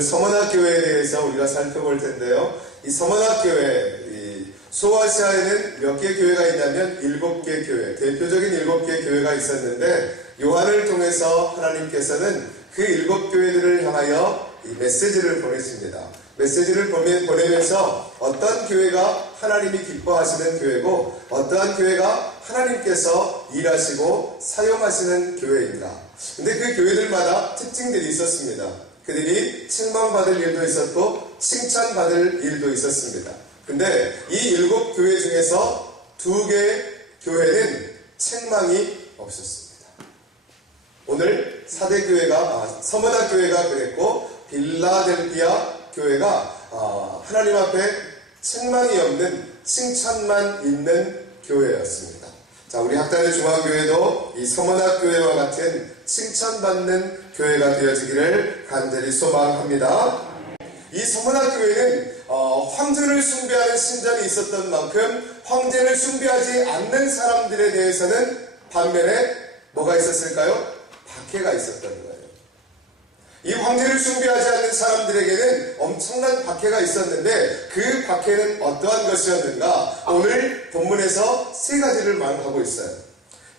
서문학교회에 대해서 우리가 살펴볼 텐데요. 이 서문학교회, 소아시아에는 몇 개 교회가 있냐면 7개 교회, 대표적인 7개 교회가 있었는데 요한을 통해서 하나님께서는 그 7교회들을 향하여 이 메시지를 보내십니다. 메시지를 보내면서 어떤 교회가 하나님이 기뻐하시는 교회고 어떠한 교회가 하나님께서 일하시고 사용하시는 교회인가. 근데 그 교회들마다 특징들이 있었습니다. 그들이 책망받을 일도 있었고 칭찬받을 일도 있었습니다. 근데 이 7교회 중에서 2개의 교회는 책망이 없었습니다. 오늘 사대교회가, 서문학교회가 그랬고 빌라델피아 교회가 하나님 앞에 책망이 없는 칭찬만 있는 교회였습니다. 자, 우리 학단의 중앙교회도 이 서문학교회와 같은 칭찬받는 교회가 되어지기를 간절히 소망합니다. 이 서문학교회는 황제를 숭배하는 신전이 있었던 만큼 황제를 숭배하지 않는 사람들에 대해서는 반면에 뭐가 있었을까요? 박해가 있었던 거예요. 이 황제를 숭배하지 않는 사람들에게는 엄청난 박해가 있었는데 그 박해는 어떠한 것이었는가? 오늘 본문에서 3가지를 말하고 있어요.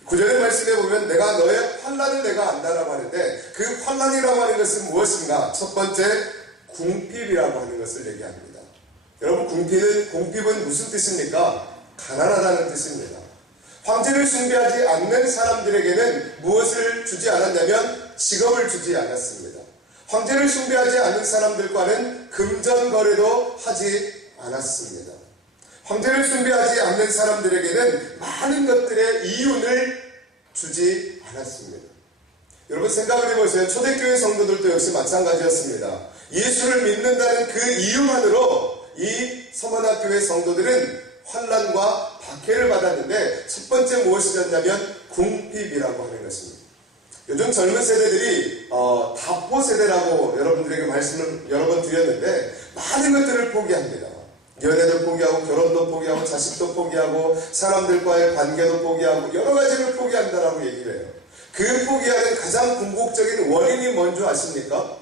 구절의 말씀에 보면 내가 너의 환난을 내가 안다라고 하는데 그 환난이라고 하는 것은 무엇인가? 첫 번째, 궁핍이라고 하는 것을 얘기합니다. 여러분, 궁핍은 무슨 뜻입니까? 가난하다는 뜻입니다. 황제를 숭배하지 않는 사람들에게는 무엇을 주지 않았냐면 직업을 주지 않았습니다. 황제를 숭배하지 않는 사람들과는 금전거래도 하지 않았습니다. 황제를 숭배하지 않는 사람들에게는 많은 것들의 이윤을 주지 않았습니다. 여러분, 생각을 해보세요. 초대교회 성도들도 역시 마찬가지였습니다. 예수를 믿는다는 그 이유만으로 이 서문학교회 성도들은 환난과 박해를 받았는데 첫 번째 무엇이었냐면 궁핍이라고 하는 것입니다. 요즘 젊은 세대들이 다포 세대라고 여러분들에게 말씀을 여러 번 드렸는데 많은 것들을 포기합니다. 연애도 포기하고 결혼도 포기하고 자식도 포기하고 사람들과의 관계도 포기하고 여러 가지를 포기한다라고 얘기를 해요. 그 포기하는 가장 궁극적인 원인이 뭔지 아십니까?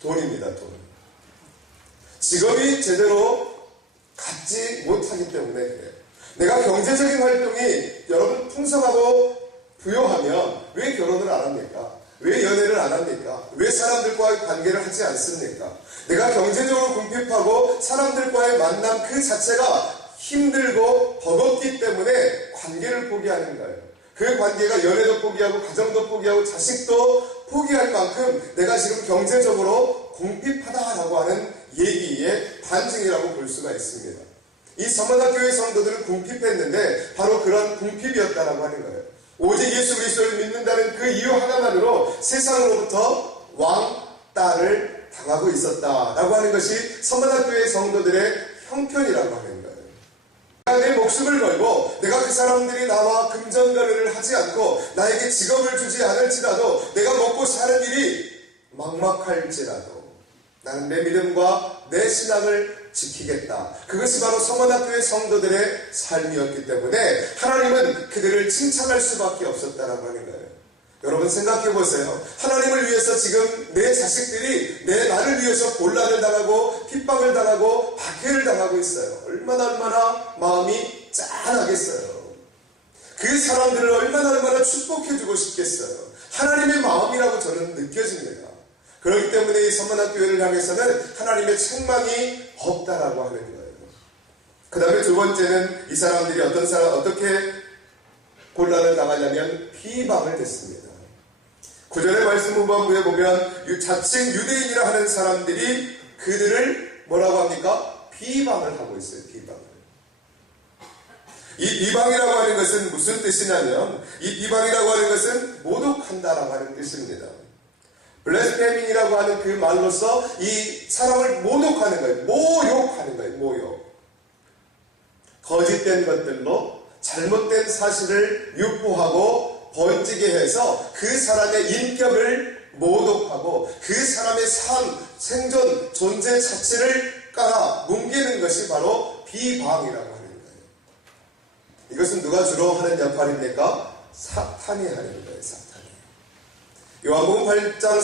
돈입니다. 돈. 직업이 제대로 갖지 못하기 때문에 그래요. 내가 경제적인 활동이 여러분 풍성하고 부유하면 왜 결혼을 안 합니까? 왜 연애를 안 합니까? 왜 사람들과의 관계를 하지 않습니까? 내가 경제적으로 궁핍하고 사람들과의 만남 그 자체가 힘들고 버겁기 때문에 관계를 포기하는 거예요. 그 관계가 연애도 포기하고 가정도 포기하고 자식도 포기할 만큼 내가 지금 경제적으로 궁핍하다라고 하는 얘기의 반증이라고 볼 수가 있습니다. 이 서문학교회 성도들은 궁핍했는데 바로 그런 궁핍이었다라고 하는 거예요. 오직 예수 그리스도를 믿는다는 그 이유 하나만으로 세상으로부터 왕따를 당하고 있었다라고 하는 것이 서문학교회 성도들의 형편이라고 하는 거예요. 내가 내 목숨을 걸고 내가 그 사람들이 나와 금전거래를 하지 않고 나에게 직업을 주지 않을지라도 내가 먹고 사는 일이 막막할지라도 나는 내 믿음과 내 신앙을 지키겠다. 그것이 바로 서문학교회 성도들의 삶이었기 때문에 하나님은 그들을 칭찬할 수밖에 없었다라고 하는 거예요. 여러분 생각해 보세요. 하나님을 위해서 지금 내 자식들이 나를 위해서 곤란을 당하고 핍박을 당하고 박해를 당하고 있어요. 얼마나 마음이 짠하겠어요. 그 사람들을 얼마나 축복해주고 싶겠어요. 하나님의 마음이라고 저는 느껴집니다. 그렇기 때문에 이 서문학교회를 향해서는 하나님의 책망이 없다라고 하는 거예요. 그 다음에 두 번째는 이 사람들이 어떻게 곤란을 당하냐면 비방을 듣습니다. 구절의 말씀 후반부에 보면 자칭 유대인이라 하는 사람들이 그들을 뭐라고 합니까? 비방을 하고 있어요. 비방을. 이 비방이라고 하는 것은 무슨 뜻이냐면 이 비방이라고 하는 것은 모독한다라고 하는 뜻입니다. 블레스페밍이라고 하는 그 말로서 이 사람을 모독하는 거예요. 모욕하는 거예요. 모욕. 거짓된 것들로 잘못된 사실을 유포하고 번지게 해서 그 사람의 인격을 모독하고 그 사람의 삶, 생존, 존재 자체를 깔아 뭉개는 것이 바로 비방이라고 하는 거예요. 이것은 누가 주로 하는 역할입니까? 사탄이 하는 거예요. 사탄이. 요한복음 8장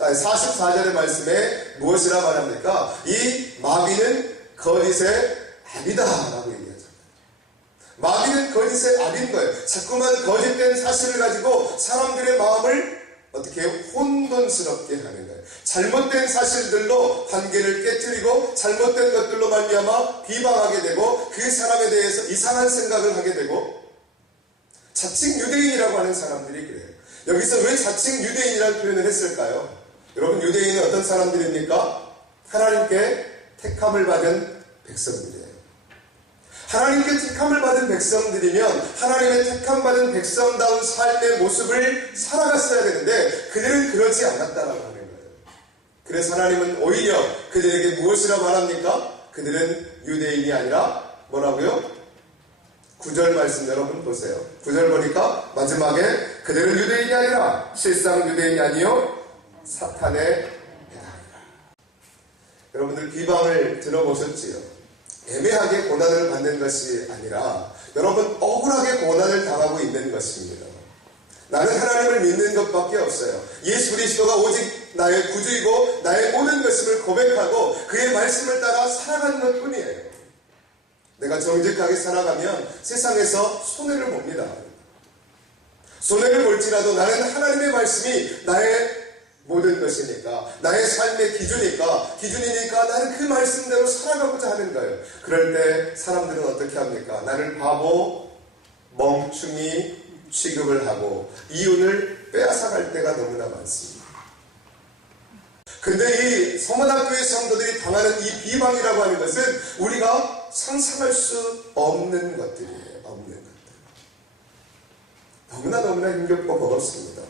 44절의 말씀에 무엇이라 말합니까? 이 마귀는 거짓의 압이다 라고 얘기하잖아요. 마귀는 거짓의 압인 거예요. 자꾸만 거짓된 사실을 가지고 사람들의 마음을 어떻게 혼돈스럽게 하는 거예요. 잘못된 사실들로 관계를 깨뜨리고 잘못된 것들로 말미암아 비방하게 되고 그 사람에 대해서 이상한 생각을 하게 되고, 자칭 유대인이라고 하는 사람들이 그래요. 여기서 왜 자칭 유대인이라는 표현을 했을까요? 여러분, 유대인은 어떤 사람들입니까? 하나님께 택함을 받은 백성들이에요. 하나님께 택함을 받은 백성들이면 하나님의 택함받은 백성다운 삶의 모습을 살아갔어야 되는데 그들은 그러지 않았다라고 하는 거예요. 그래서 하나님은 오히려 그들에게 무엇이라 말합니까? 그들은 유대인이 아니라 뭐라고요? 9절 말씀 여러분 보세요. 9절 보니까 마지막에 그들은 유대인이 아니라 실상 유대인이 아니요 사탄의 배당이라. 여러분들 비방을 들어보셨지요? 애매하게 고난을 받는 것이 아니라 여러분 억울하게 고난을 당하고 있는 것입니다. 나는 하나님을 믿는 것밖에 없어요. 예수 그리스도가 오직 나의 구주이고 나의 모든 것임을 고백하고 그의 말씀을 따라 살아가는 것뿐이에요. 내가 정직하게 살아가면 세상에서 손해를 봅니다. 손해를 볼지라도 나는 하나님의 말씀이 나의 모든 것이니까, 나의 삶의 기준이니까 나는 그 말씀대로 살아가고자 하는 거예요. 그럴 때 사람들은 어떻게 합니까? 나를 바보, 멍충이 취급을 하고 이윤을 빼앗아갈 때가 너무나 많습니다. 근데 이 서문학교의 성도들이 당하는 이 비방이라고 하는 것은 우리가 상상할 수 없는 것들이에요. 없는 것들. 너무나 힘겹고 버겁습니다.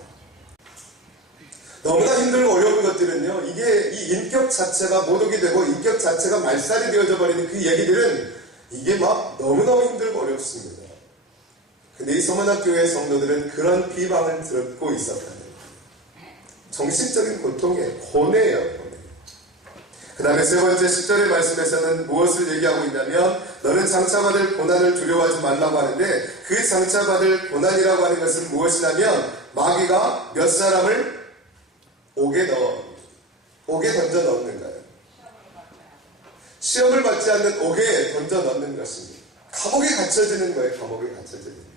너무나 힘들고 어려운 것들은요, 이게 이 인격 자체가 모독이 되고 인격 자체가 말살이 되어져 버리는 그 얘기들은 이게 막 너무너무 힘들고 어렵습니다. 근데 이 서문학교의 성도들은 그런 비방을 듣고 있었다는 거예요. 정신적인 고통이에요. 고뇌예요. 고뇌. 그 다음에 세 번째 10절의 말씀에서는 무엇을 얘기하고 있냐면 너는 장차받을 고난을 두려워하지 말라고 하는데 그 장차받을 고난이라고 하는 것은 무엇이냐면 마귀가 몇 사람을 옥에 던져 넣는 거예요. 시험을 받지 않는 옥에 던져 넣는 것입니다. 감옥에 갇혀지는 거예요. 감옥에 갇혀지는 거예요.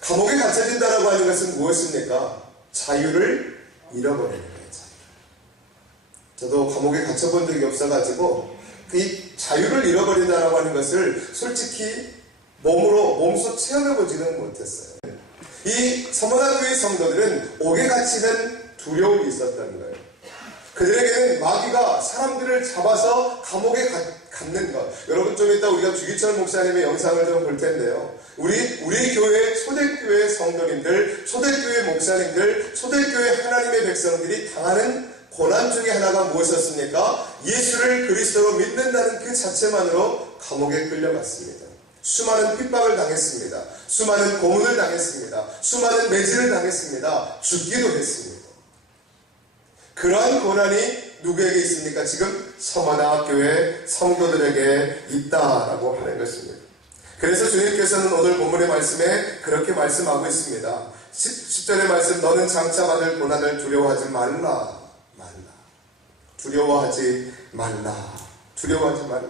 감옥에 갇혀진다라고 하는 것은 무엇입니까? 자유를 잃어버리는 거예요. 저도 감옥에 갇혀본 적이 없어가지고 이 자유를 잃어버린다라고 하는 것을 솔직히 몸소 체험해보지는 못했어요. 이 서문학교의 성도들은 옥에 갇히는 두려움이 있었다는 거예요. 그들에게는 마귀가 사람들을 잡아서 감옥에 갇는 것. 여러분 좀 이따 우리가 주기철 목사님의 영상을 좀 볼 텐데요. 우리 교회 초대교회 성도님들, 초대교회 목사님들, 초대교회 하나님의 백성들이 당하는 고난 중에 하나가 무엇이었습니까? 예수를 그리스도로 믿는다는 그 자체만으로 감옥에 끌려갔습니다. 수많은 핍박을 당했습니다. 수많은 고문을 당했습니다. 수많은 매질을 당했습니다. 죽기도 했습니다. 그러한 고난이 누구에게 있습니까? 지금 서문학교의 성도들에게 있다라고 하는 것입니다. 그래서 주님께서는 오늘 본문의 말씀에 그렇게 말씀하고 있습니다. 10절의 말씀, 너는 장차 받을 고난을 두려워하지 말라. 두려워하지 말라.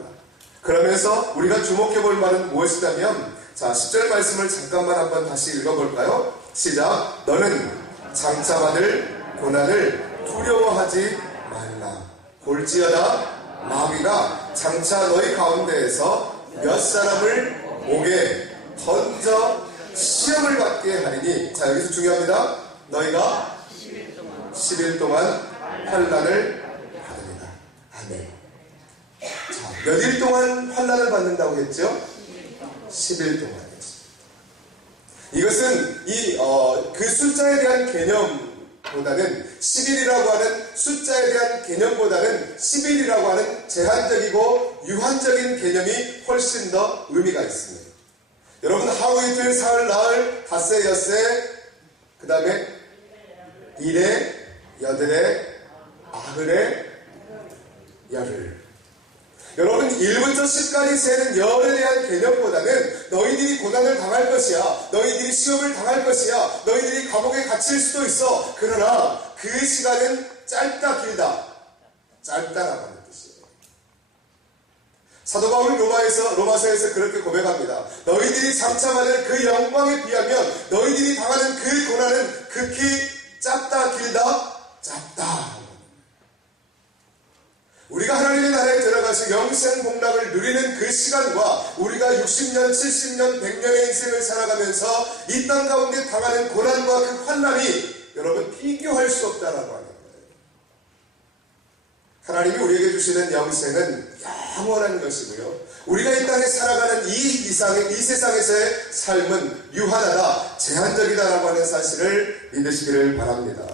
그러면서 우리가 주목해 볼 말은 무엇이냐면, 자, 10절 말씀을 잠깐만 한번 다시 읽어볼까요? 시작. 너는 장차 받을 고난을 두려워하지 말라. 볼지어다 마귀가 장차 너희 가운데에서 몇 사람을 옥에 던져 시험을 받게 하리니. 자, 여기서 중요합니다. 너희가 10일 동안 환난을 받으리라. 아멘. 자, 몇 일 동안 환난을 받는다고 했죠? 10일 동안. 이것은 그 숫자에 대한 개념보다는 10일이라고 하는 숫자에 대한 개념보다는 10일이라고 하는 제한적이고 유한적인 개념이 훨씬 더 의미가 있습니다. 여러분, 하루 이틀 사흘 나흘 닷새 엿새 그 다음에 일에 여들에 아흘에 열흘. 여러분 1부터 10까지 세는 열에 대한 개념보다는 너희들이 고난을 당할 것이야, 너희들이 시험을 당할 것이야, 너희들이 감옥에 갇힐 수도 있어. 그러나 그 시간은 짧다 길다? 짧다라고 하는 뜻이에요. 사도 바울은 로마서에서 그렇게 고백합니다. 너희들이 장차 받을 그 영광에 비하면 너희들이 당하는 그 고난은 극히 짧다 길다? 짧다. 우리가 하나님의 나라에 들어가서 영생 복락을 누리는 그 시간과 우리가 60년, 70년, 100년의 인생을 살아가면서 이 땅 가운데 당하는 고난과 그 환난이 여러분 비교할 수 없다라고 하는 거예요. 하나님이 우리에게 주시는 영생은 영원한 것이고요. 우리가 이 땅에 살아가는 이 세상에서의 삶은 유한하다, 제한적이다라고 하는 사실을 믿으시기를 바랍니다.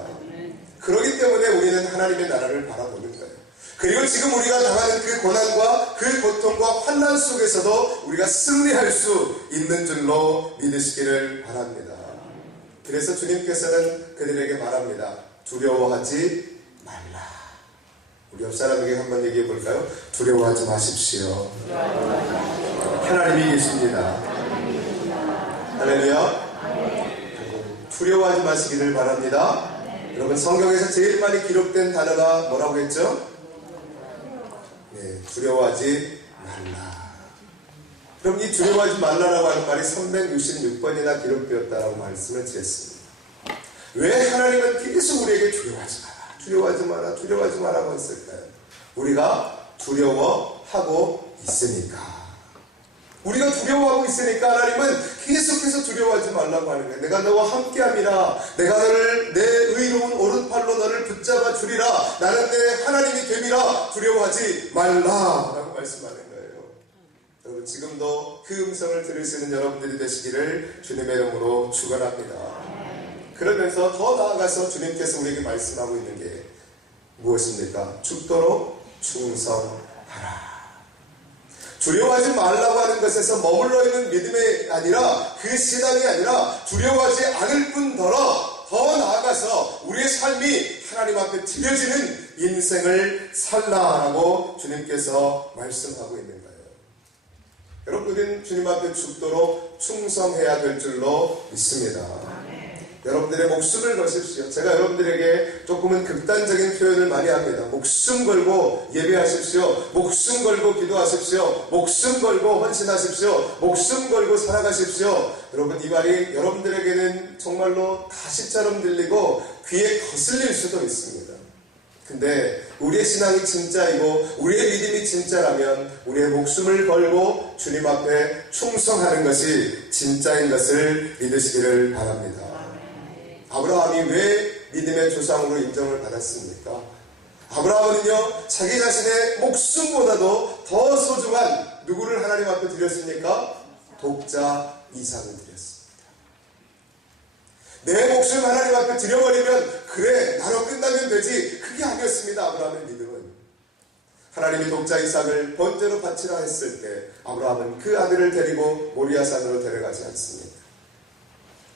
그렇기 때문에 우리는 하나님의 나라를 바라보는 거예요. 그리고 지금 우리가 당하는 그 고난과 그 고통과 환난 속에서도 우리가 승리할 수 있는 줄로 믿으시기를 바랍니다. 그래서 주님께서는 그들에게 말합니다. 두려워하지 말라. 우리 옆 사람에게 한번 얘기해 볼까요? 두려워하지 마십시오. 하나님이 계십니다. 할렐루야. 두려워하지 마시기를 바랍니다. 여러분 성경에서 제일 많이 기록된 단어가 뭐라고 했죠? 네, 두려워하지 말라. 그럼 이 두려워하지 말라라고 하는 말이 366번이나 기록되었다라고 말씀을 드렸습니다. 왜 하나님은 계속 우리에게 두려워하지 마라, 두려워하지 마라, 두려워하지 마라고 했을까요? 우리가 두려워하고 있으니까. 우리가 두려워하고 있으니까 하나님은 계속해서 두려워하지 말라고 하는 거예요. 내가 너와 함께함이라. 내가 너를 내 의로운 오른팔로 너를 붙잡아 주리라. 나는 내 하나님이 됨이라. 두려워하지 말라라고 말씀하는 거예요. 여러분 지금도 그 음성을 들으시는 여러분들이 되시기를 주님의 이름으로 축원합니다. 그러면서 더 나아가서 주님께서 우리에게 말씀하고 있는 게 무엇입니까? 죽도록 충성하라. 두려워하지 말라고 하는 것에서 머물러 있는 믿음이 아니라, 그 신앙이 아니라 두려워하지 않을 뿐더러 더 나아가서 우리의 삶이 하나님 앞에 드려지는 인생을 살라라고 주님께서 말씀하고 있는 거예요. 여러분 우리는 주님 앞에 죽도록 충성해야 될 줄로 믿습니다. 여러분들의 목숨을 거십시오. 제가 여러분들에게 조금은 극단적인 표현을 많이 합니다. 목숨 걸고 예배하십시오. 목숨 걸고 기도하십시오. 목숨 걸고 헌신하십시오. 목숨 걸고 살아가십시오. 여러분 이 말이 여러분들에게는 정말로 가시처럼 들리고 귀에 거슬릴 수도 있습니다. 근데 우리의 신앙이 진짜이고 우리의 믿음이 진짜라면 우리의 목숨을 걸고 주님 앞에 충성하는 것이 진짜인 것을 믿으시기를 바랍니다. 아브라함이 왜 믿음의 조상으로 인정을 받았습니까? 아브라함은요, 자기 자신의 목숨보다도 더 소중한 누구를 하나님 앞에 드렸습니까? 독자 이삭을 드렸습니다. 내 목숨 하나님 앞에 드려버리면 그래 나로 끝나면 되지, 그게 아니었습니다. 아브라함의 믿음은 하나님이 독자 이삭을 번제로 바치라 했을 때 아브라함은 그 아들을 데리고 모리아산으로 데려가지 않습니다.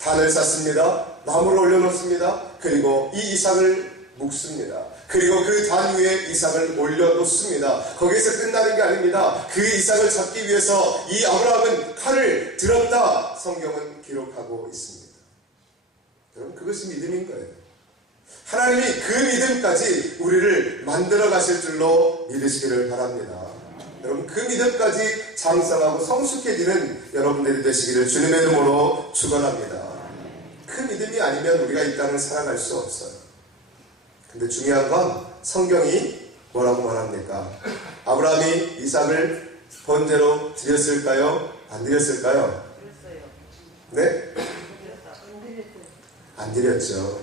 단을 쌌습니다. 나무를 올려놓습니다. 그리고 이 이삭을 묶습니다. 그리고 그 단 위에 이삭을 올려놓습니다. 거기서 끝나는 게 아닙니다. 그 이삭을 잡기 위해서 이 아브라함은 칼을 들었다, 성경은 기록하고 있습니다. 여러분 그것이 믿음인 거예요. 하나님이 그 믿음까지 우리를 만들어 가실 줄로 믿으시기를 바랍니다. 여러분 그 믿음까지 장성하고 성숙해지는 여러분들이 되시기를 주님의 이름으로 축원합니다. 그 믿음이 아니면 우리가 이 땅을 살아갈 수 없어요. 근데 중요한 건 성경이 뭐라고 말합니까? 아브라함이 이삭을 번제로 드렸을까요? 안 드렸을까요? 네? 안 드렸죠.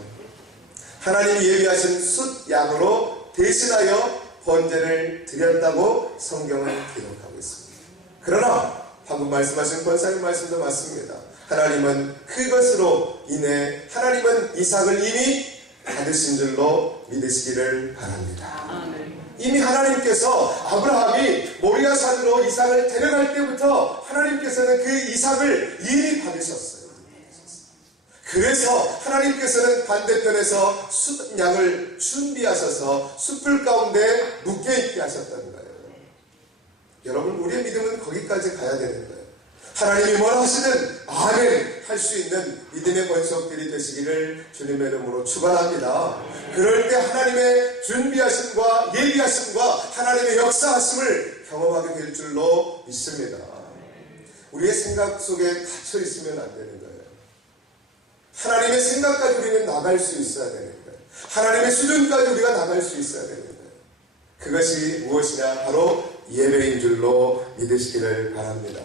하나님이 예비하신 숫 양으로 대신하여 번제를 드렸다고 성경은 기록하고 있습니다. 그러나 방금 말씀하신 권사님 말씀도 맞습니다. 하나님은 그것으로 인해 하나님은 이삭을 이미 받으신 줄로 믿으시기를 바랍니다. 이미 하나님께서 아브라함이 모리아산으로 이삭을 데려갈 때부터 하나님께서는 그 이삭을 이미 받으셨어요. 그래서 하나님께서는 반대편에서 숫양을 준비하셔서 숯불 가운데 묶여있게 하셨다는 거예요. 여러분, 우리의 믿음은 거기까지 가야 되는 거예요. 하나님이 뭘 하시든 아멘 할 수 있는 믿음의 권속들이 되시기를 주님의 이름으로 축원합니다. 그럴 때 하나님의 준비하심과 예비하심과 하나님의 역사하심을 경험하게 될 줄로 믿습니다. 우리의 생각 속에 갇혀 있으면 안 되는 거예요. 하나님의 생각까지 우리는 나갈 수 있어야 되는 거예요. 하나님의 수준까지 우리가 나갈 수 있어야 되는 거예요. 그것이 무엇이냐? 바로 예배인 줄로 믿으시기를 바랍니다.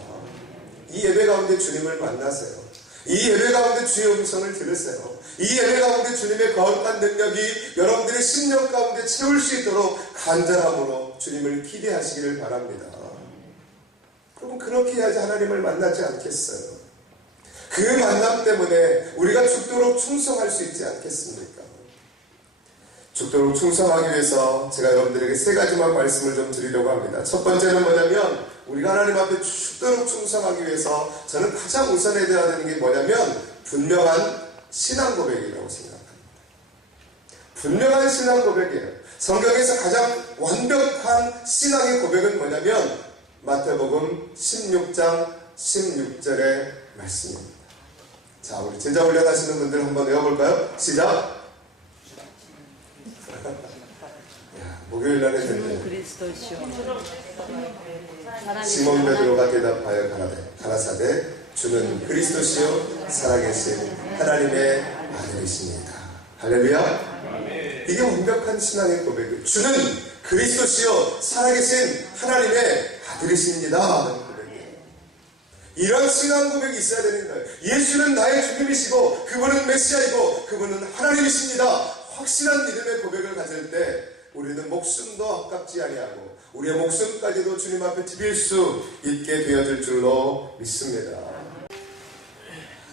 이 예배 가운데 주님을 만나세요. 이 예배 가운데 주의 음성을 들으세요. 이 예배 가운데 주님의 거룩한 능력이 여러분들의 심령 가운데 채울 수 있도록 간절함으로 주님을 기대하시기를 바랍니다. 여러분, 그렇게 해야지 하나님을 만나지 않겠어요? 그 만남 때문에 우리가 죽도록 충성할 수 있지 않겠습니까? 죽도록 충성하기 위해서 제가 여러분들에게 세 가지만 말씀을 좀 드리려고 합니다. 첫 번째는 뭐냐면, 우리가 하나님 앞에 죽도록 충성하기 위해서 저는 가장 우선해야 되는 게 뭐냐면 분명한 신앙 고백이라고 생각합니다. 분명한 신앙 고백이에요. 성경에서 가장 완벽한 신앙의 고백은 뭐냐면 마태복음 16장 16절의 말씀입니다. 자, 우리 제자 훈련하시는 분들 한번 외워볼까요? 시작! 목요일 날 했는데 시몬 베드로가 대답하여 가라사대 주는 그리스도시요 살아계신 하나님의 아들이십니다. 할렐루야. 이게 완벽한 신앙의 고백이에요. 주는 그리스도시요 살아계신 하나님의 아들이십니다. 이런 신앙 고백이 있어야 되는 거예요. 예수는 나의 주님이시고 그분은 메시아이고 그분은 하나님이십니다. 확실한 믿음의 고백을 가질 때 우리는 목숨도 아깝지 아니하고 우리의 목숨까지도 주님 앞에 드릴 수 있게 되어질 줄로 믿습니다.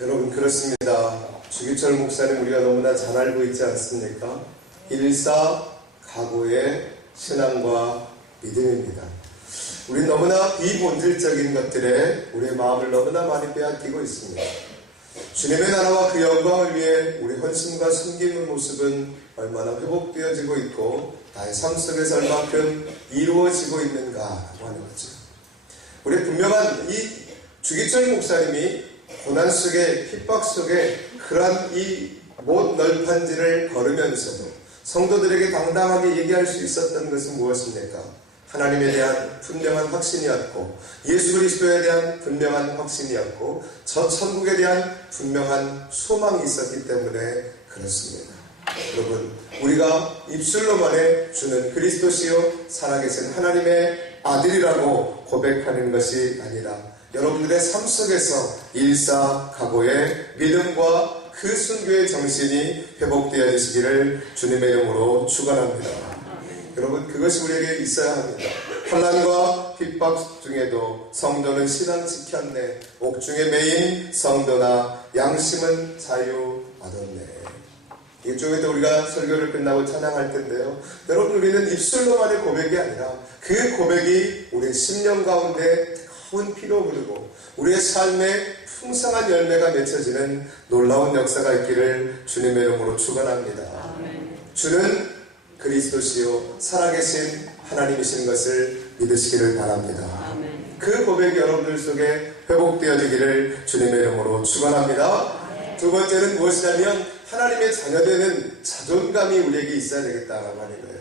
여러분, 그렇습니다. 주기철 목사님 우리가 너무나 잘 알고 있지 않습니까? 일사각오의 신앙과 믿음입니다. 우리 너무나 비본질적인 것들에 우리의 마음을 너무나 많이 빼앗기고 있습니다. 주님의 나라와 그 영광을 위해 우리 헌신과 섬기는 모습은 얼마나 회복되어지고 있고 나의 삶 속에서 얼만큼 이루어지고 있는가라고 하는 거죠. 우리 분명한 이 주기철 목사님이 고난 속에 핍박 속에 그러한 이 못 널판지를 걸으면서도 성도들에게 당당하게 얘기할 수 있었던 것은 무엇입니까? 하나님에 대한 분명한 확신이었고 예수 그리스도에 대한 분명한 확신이었고 저 천국에 대한 분명한 소망이 있었기 때문에 그렇습니다. 여러분, 우리가 입술로만에 주는 그리스도시요 살아계신 하나님의 아들이라고 고백하는 것이 아니라 여러분들의 삶 속에서 일사각오의 믿음과 그 순교의 정신이 회복되어지시기를 주님의 이름으로 축원합니다. 여러분, 그것이 우리에게 있어야 합니다. 환난과 핍박 중에도 성도는 신앙 지켰네. 옥중에 매인 성도나 양심은 자유 얻었네. 이쪽에도 우리가 설교를 끝나고 찬양할 텐데요. 여러분, 우리는 입술로만의 고백이 아니라 그 고백이 우리의 심령 가운데 뜨거운 피로 흐르고 우리의 삶에 풍성한 열매가 맺혀지는 놀라운 역사가 있기를 주님의 이름으로 축원합니다. 주는 그리스도시요 살아계신 하나님이신 것을 믿으시기를 바랍니다. 그 고백이 여러분들 속에 회복되어지기를 주님의 이름으로 축원합니다. 두 번째는 무엇이냐면 하나님의 자녀되는 자존감이 우리에게 있어야 되겠다라고 하는 거예요.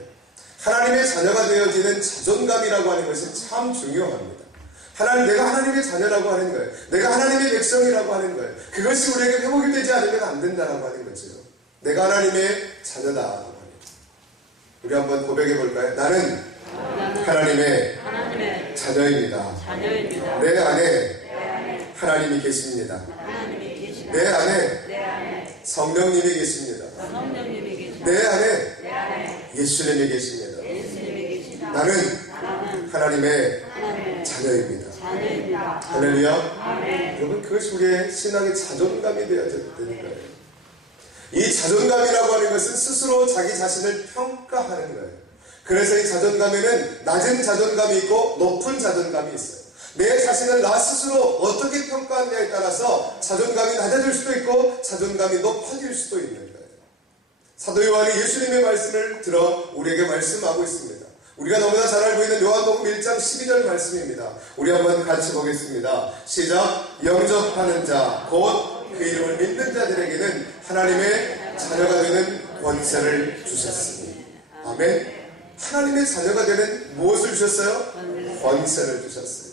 하나님의 자녀가 되어지는 자존감이라고 하는 것이 참 중요합니다. 내가 하나님의 자녀라고 하는 거예요. 내가 하나님의 백성이라고 하는 거예요. 그것이 우리에게 회복이 되지 않으면 안 된다라고 하는 거죠. 내가 하나님의 자녀다. 우리 한번 고백해 볼까요? 나는 하나님의 자녀입니다. 내 안에 하나님이 계십니다. 내 안에 성령님이 계십니다. 내 안에 예수님이 계십니다. 나는 하나님의 자녀입니다. 할렐루야. 여러분, 그것이 우리의 신앙의 자존감이 되어야 되는 거예요. 이 자존감이라고 하는 것은 스스로 자기 자신을 평가하는 거예요. 그래서 이 자존감에는 낮은 자존감이 있고 높은 자존감이 있어요. 내 자신을 나 스스로 어떻게 평가하느냐에 따라서 자존감이 낮아질 수도 있고 자존감이 높아질 수도 있는 거예요. 사도 요한이 예수님의 말씀을 들어 우리에게 말씀하고 있습니다. 우리가 너무나 잘 알고 있는 요한복음 1장 12절 말씀입니다. 우리 한번 같이 보겠습니다. 시작. 영접하는 자 곧 그 이름을 믿는 자들에게는 하나님의 자녀가 되는 권세를 주셨으니. 아멘. 하나님의 자녀가 되는 무엇을 주셨어요? 권세를 주셨어요.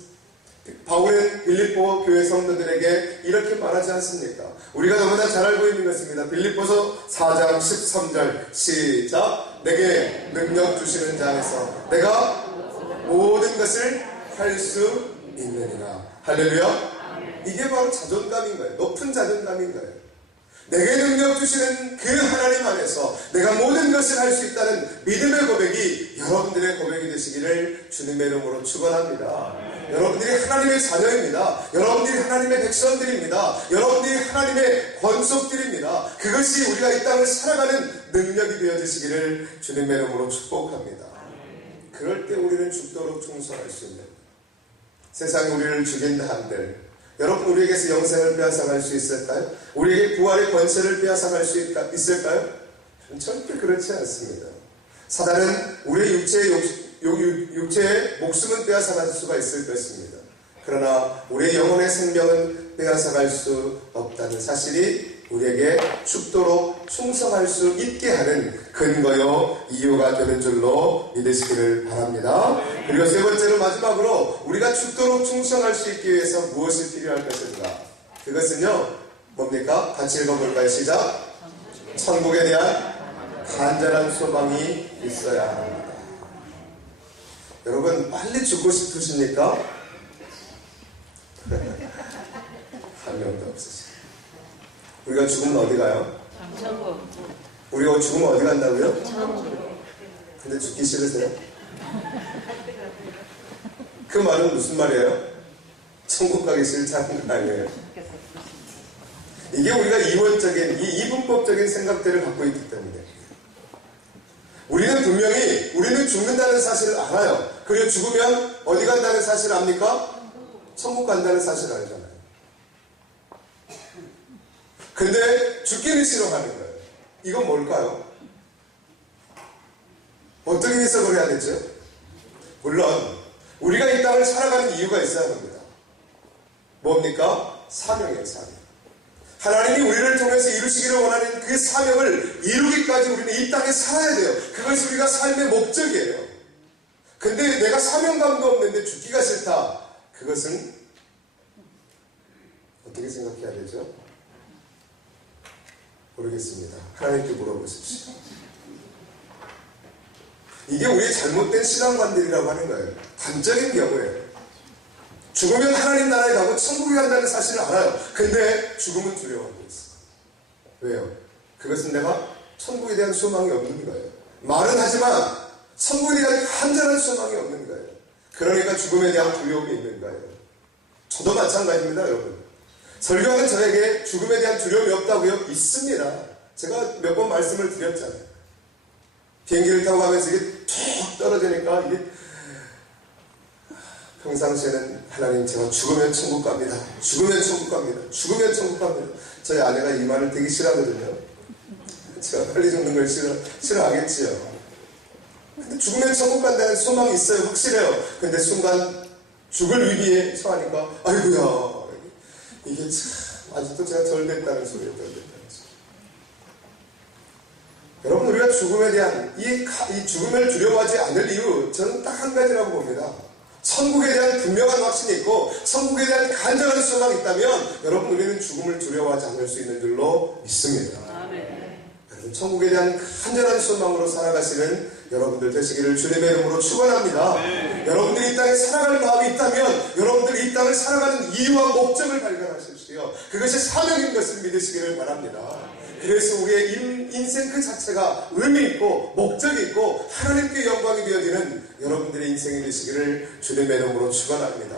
바울은 빌립보 교회 성도들에게 이렇게 말하지 않습니까? 우리가 너무나 잘 알고 있는 것입니다. 빌립보서 4장 13절 시작. 내게 능력 주시는 자 안에서 내가 모든 것을 할 수 있느니라. 할렐루야. 이게 바로 자존감인 거예요. 높은 자존감인 거예요. 내게 능력 주시는 그 하나님 안에서 내가 모든 것을 할 수 있다는 믿음의 고백이 여러분들의 고백이 되시기를 주님의 이름으로 축원합니다. 여러분들이 하나님의 자녀입니다. 여러분들이 하나님의 백성들입니다. 여러분들이 하나님의 권속들입니다. 그것이 우리가 이 땅을 살아가는 능력이 되어지시기를 주님의 이름으로 축복합니다. 그럴 때 우리는 죽도록 충성할 수 있는, 세상이 우리를 죽인다 한들 여러분 우리에게서 영생을 빼앗아갈 수 있을까요? 우리에게 부활의 권세를 빼앗아갈 수 있을까요? 절대 그렇지 않습니다. 사단은 우리의 육체의 목숨은 빼앗아갈 수가 있을 것입니다. 그러나 우리의 영혼의 생명은 빼앗아갈 수 없다는 사실이 우리에게 죽도록 충성할 수 있게 하는 근거요 이유가 되는 줄로 믿으시기를 바랍니다. 그리고 세 번째로 마지막으로 우리가 죽도록 충성할 수 있기 위해서 무엇이 필요할 것인가? 그것은요 뭡니까? 같이 읽어볼까요? 시작. 천국에 대한 간절한 소망이 있어야 합니다. 여러분 빨리 죽고 싶으십니까? 한 명도 없으시죠. 우리가 죽으면 어디 가요? 천국. 우리가 죽으면 어디 간다고요? 천국. 근데 죽기 싫으세요? 그 말은 무슨 말이에요? 천국 가기 싫다는 거 아니에요? 이게 우리가 이원적인, 이분법적인 생각들을 갖고 있기 때문에 우리는 분명히 우리는 죽는다는 사실을 알아요. 그리고 죽으면 어디 간다는 사실을 압니까? 천국 간다는 사실을 알잖아요. 근데 죽기는 싫어하는 거예요. 이건 뭘까요? 어떻게 해석을 해야 되죠? 물론 우리가 이 땅을 살아가는 이유가 있어야 합니다. 뭡니까? 사명이에요. 사명. 하나님이 우리를 통해서 이루시기를 원하는 그 사명을 이루기까지 우리는 이 땅에 살아야 돼요. 그것이 우리가 삶의 목적이에요. 근데 내가 사명감도 없는데 죽기가 싫다. 그것은 어떻게 생각해야 되죠? 모르겠습니다. 하나님께 물어보십시오. 이게 우리의 잘못된 신앙관들이라고 하는 거예요. 단적인 경우에요. 죽으면 하나님 나라에 가고 천국에 간다는 사실을 알아요. 근데 죽음은 두려워하고 있어요. 왜요? 그것은 내가 천국에 대한 소망이 없는 거예요. 말은 하지만 천국에 대한 간절한 소망이 없는 거예요. 그러니까 죽음에 대한 두려움이 있는 거예요. 저도 마찬가지입니다, 여러분. 설교하는 저에게 죽음에 대한 두려움이 없다고요? 있습니다. 제가 몇 번 말씀을 드렸잖아요. 비행기를 타고 가면서 이게 툭 떨어지니까 이게 평상시에는 하나님 제가 죽으면 천국 갑니다. 죽으면 천국 갑니다. 죽으면 천국 갑니다. 저희 아내가 이 말을 되게 싫어하거든요. 제가 빨리 죽는 걸 싫어하겠지요. 근데 죽으면 천국 간다는 소망이 있어요. 확실해요. 근데 순간 죽을 위기에 처하니까 아이고야 이게 참 아직도 제가 덜 됐다는 소리예요. 덜 됐다는 소리. 여러분 우리가 죽음에 대한 이 죽음을 두려워하지 않을 이유 저는 딱 한 가지라고 봅니다. 천국에 대한 분명한 확신이 있고 천국에 대한 간절한 소망이 있다면 여러분 우리는 죽음을 두려워하지 않을 수 있는 줄로 믿습니다. 여러분 천국에 대한 간절한 소망으로 살아가시는 여러분들 되시기를 주님의 이름으로 축원합니다. 여러분들이 이 땅에 살아갈 마음이 있다면 여러분들이 이 땅을 살아가는 이유와 목적을 발견하십시오. 그것이 사명인 것을 믿으시기를 바랍니다. 그래서 우리의 인생 그 자체가 의미 있고 목적이 있고 하나님께 영광이 되어지는 여러분들의 인생이 되시기를 주님의 이름으로 축원합니다.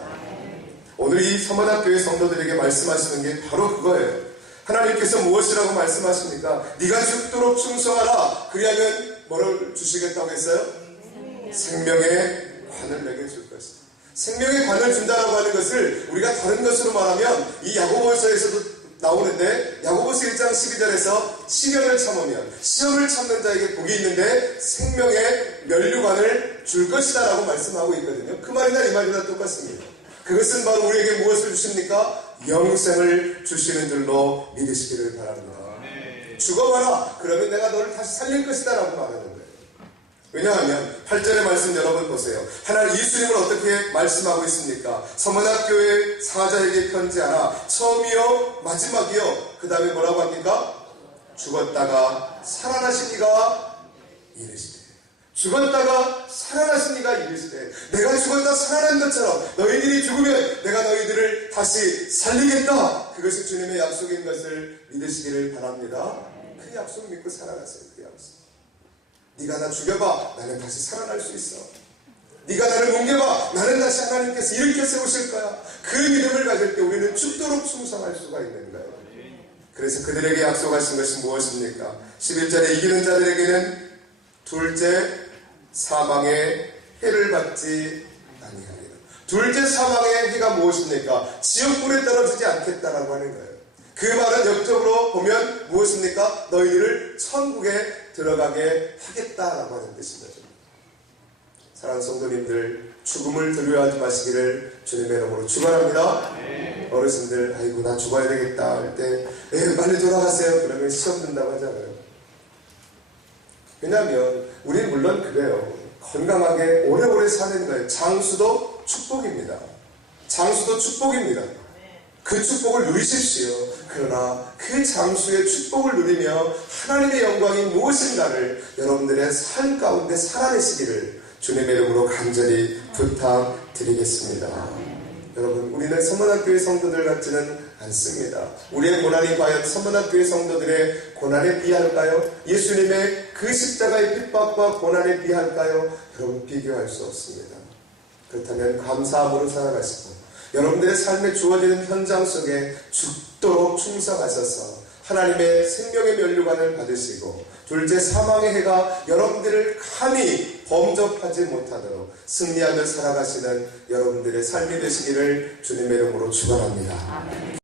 오늘 이 서문학교의 성도들에게 말씀하시는 게 바로 그거예요. 하나님께서 무엇이라고 말씀하십니까? 네가 죽도록 충성하라. 그리하면 뭐를 주시겠다고 했어요? 생명의 관을 내게 줄 것이다. 생명의 관을 준다라고 하는 것을 우리가 다른 것으로 말하면 이 야고보서에서도 나오는데 야고보서 1장 12절에서 시련을 참으면 시험을 참는 자에게 복이 있는데 생명의 면류관을 줄 것이다 라고 말씀하고 있거든요. 그 말이나 이 말이나 똑같습니다. 그것은 바로 우리에게 무엇을 주십니까? 영생을 주시는 줄로 믿으시기를 바랍니다. 죽어봐라. 그러면 내가 너를 다시 살릴 것이다 라고 말하는 거예요. 왜냐하면 8절의 말씀 여러분 보세요. 하나님 예수님을 어떻게 말씀하고 있습니까? 서문학교의 사자에게 편지하라. 처음이요 마지막이요. 그 다음에 뭐라고 합니까? 죽었다가 살아나신 이가 이르시되. 죽었다가 살아나신 이가 이르시되. 내가 죽었다 살아난 것처럼 너희들이 죽으면 내가 너희들을 다시 살리겠다. 그것이 주님의 약속인 것을 믿으시기를 바랍니다. 그 약속 믿고 살아가세요. 그 약속. 네가 나 죽여봐. 나는 다시 살아날 수 있어. 네가 나를 뭉개봐. 나는 다시 하나님께서 일으켜 세우실 거야. 그 믿음을 가질 때 우리는 죽도록 충성할 수가 있는 거예요. 그래서 그들에게 약속하신 것이 무엇입니까? 11절에 이기는 자들에게는 둘째 사망의 해를 받지 아니하리라. 둘째 사망의 해가 무엇입니까? 지옥불에 떨어지지 않겠다라고 하는 거예요. 그 말은 역적으로 보면 무엇입니까? 너희들을 천국에 들어가게 하겠다라고 하는 뜻인 거죠. 사랑하는 성도님들, 죽음을 두려워하지 마시기를 주님의 이름으로 축원합니다. 어르신들, 아이고 나 죽어야 되겠다 할 때 빨리 돌아가세요. 그러면 시험 든다고 하잖아요. 왜냐하면 우리는 물론 그래요. 건강하게 오래오래 사는 거예요. 장수도 축복입니다. 장수도 축복입니다. 그 축복을 누리십시오. 그러나 그 장수의 축복을 누리며 하나님의 영광이 무엇인가를 여러분들의 삶 가운데 살아내시기를 주님의 이름으로 간절히 부탁드리겠습니다. 여러분, 우리는 서문학교의 성도들 같지는 않습니다. 우리의 고난이 과연 서문학교의 성도들의 고난에 비할까요? 예수님의 그 십자가의 핍박과 고난에 비할까요? 여러분, 비교할 수 없습니다. 그렇다면 감사함으로 살아가시고 여러분들의 삶에 주어지는 현장 속에 죽도록 충성하셔서 하나님의 생명의 면류관을 받으시고 둘째 사망의 해가 여러분들을 감히 범접하지 못하도록 승리하며 살아가시는 여러분들의 삶이 되시기를 주님의 이름으로 축원합니다.